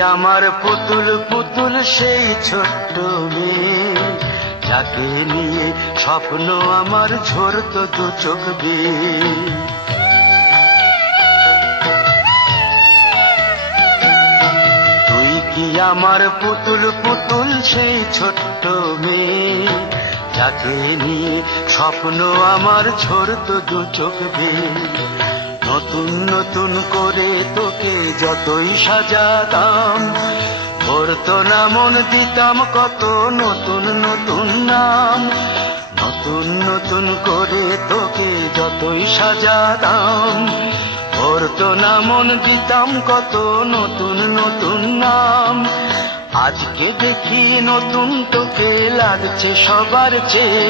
আমার পুতুল পুতুল সেই ছোট্ট মেয়ে, যাকে নিয়ে স্বপ্ন আমার ঝরতো দু চোখ বেয়ে। তুই কি আমার পুতুল পুতুল সেই ছোট্ট মেয়ে, যাকে নিয়ে স্বপ্ন আমার ঝরতো দু চোখ বেয়ে। নতুন নতুন করে তোকে যতই সাজাতাম, ভরতো না মন, দিতাম কত নতুন নতুন নাম। নতুন নতুন করে তোকে যতই সাজাতাম, ভরতো না মন, দিতাম কত নতুন নতুন নাম। আজকে দেখি নতুন তোকে লাগছে সবার চেয়ে,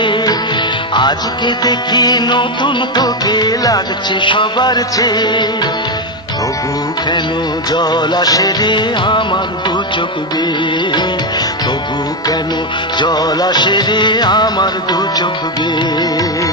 আজকে দেখি নতুন তোকে লাগছে সবার চেয়ে। তবু কেন জল আসে রে আমার দু চোখ বেয়ে, তবু কেন জল আসে রে আমার দু চোখ বেয়ে।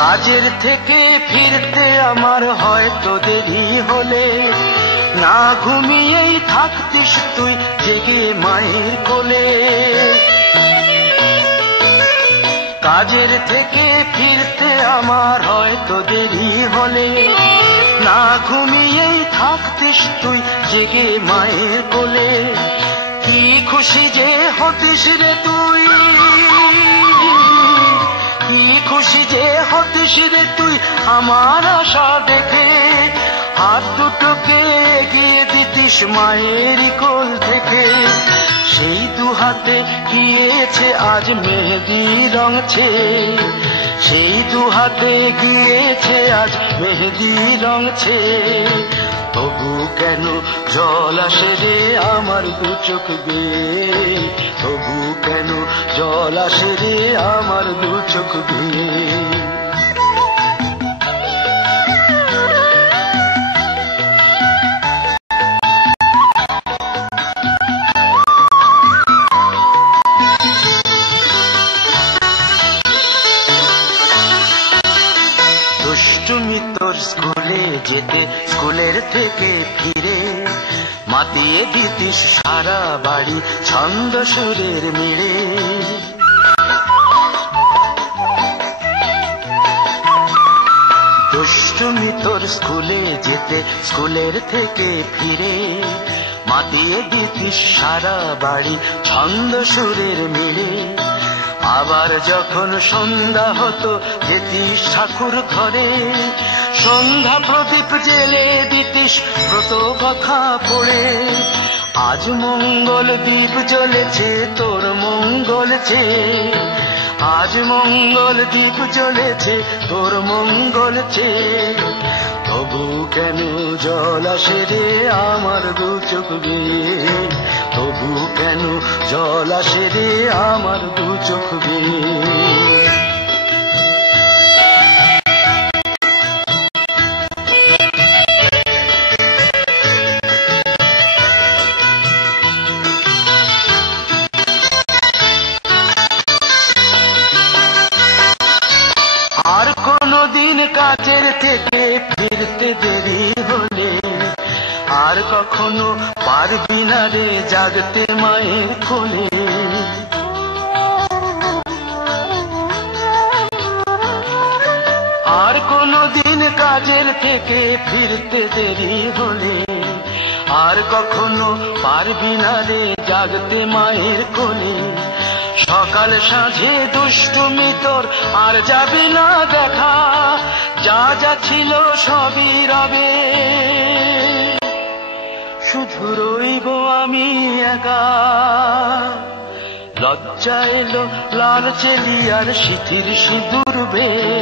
কাজের থেকে ফিরতে আমার হয়তো দেরি হলে, না ঘুমিয়েই থাকতিস তুই জেগে মায়ের কোলে। কাজের থেকে ফিরতে আমার হয়তো দেরি হলে, না ঘুমিয়েই থাকতিস তুই জেগে মায়ের কোলে। কি খুশি যে হতিস রে তুই, কি খুশি যে হতিস রে তুই আমার আশা দেখে। হাত দুটোকে এগিয়ে দিতিস মায়ের কোল থেকে, সেই দু হাতে গিয়েছে আজ মেহেদি রং ছেয়ে। সেই দু হাতে গিয়েছে আজ মেহেদি রং ছেয়ে। তবু কেন জল আসে রে আমার দু চোখ বেয়ে, তবু কেন জল আসে রে আমার দু চোখ বেয়ে। দুষ্টুমি তোর স্কুলে যেতে, স্কুলের থেকে ফিরে মাতিয়ে দিতিস সারা বাড়ি ছন্দ সুরের মিড়ে। দুষ্টুমি তোর স্কুলে যেতে, স্কুলের থেকে ফিরে মাতিয়ে দিতিস সারা বাড়ি ছন্দ সুরের মিড়ে। আবার যখন সন্ধ্যা হতো যেতিস ঠাকুর ঘরে, সন্ধ্যা প্রদীপ জেলে দিতিস ব্রত কথা পড়ে। আজ মঙ্গল দ্বীপ জ্বলেছে তোর মঙ্গল চেয়ে, আজ মঙ্গল দ্বীপ জ্বলেছে তোর মঙ্গল চেয়ে। তবু কেন জল আসে রে আমার দু চোখ বেয়ে, তবু কেন জল আসে রে আমার দু চোখ বেয়ে। আর কোনদিন কাজের থেকে ফিরতে দেরি হলে, আর কখনো পারবি না রে জাগতে মায়ের কোলে। আর কোনদিন কাজের থেকে ফিরতে দেরি হলে, আর কখনো পারবি না রে জাগতে মায়ের কোলে। সকাল সাঁঝে দুষ্টুমি তোর আর যাবে না দেখা, যা যা ছিল সবই রবে, শুধু রইব আমি একা। লজ্জা এলো লাল চেলিয়ার সিঁথির সিঁদুর বেয়ে,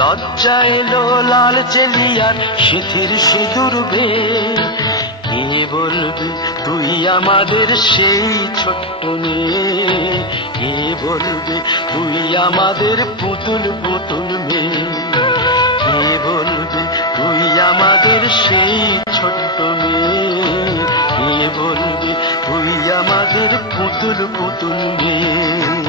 লজ্জা এলো লাল চেলিয়ার সিঁথির সিঁদুর বেয়ে। কে বলবে তুই আমাদের সেই ছোট্ট মেয়ে, কে বলবে তুই আমাদের পুতুল পুতুল মেয়ে। কে বলবে তুই আমাদের সেই ছোট্ট মেয়ে, কে বলবে আমাদের পুতুল পুতুল মেয়ে।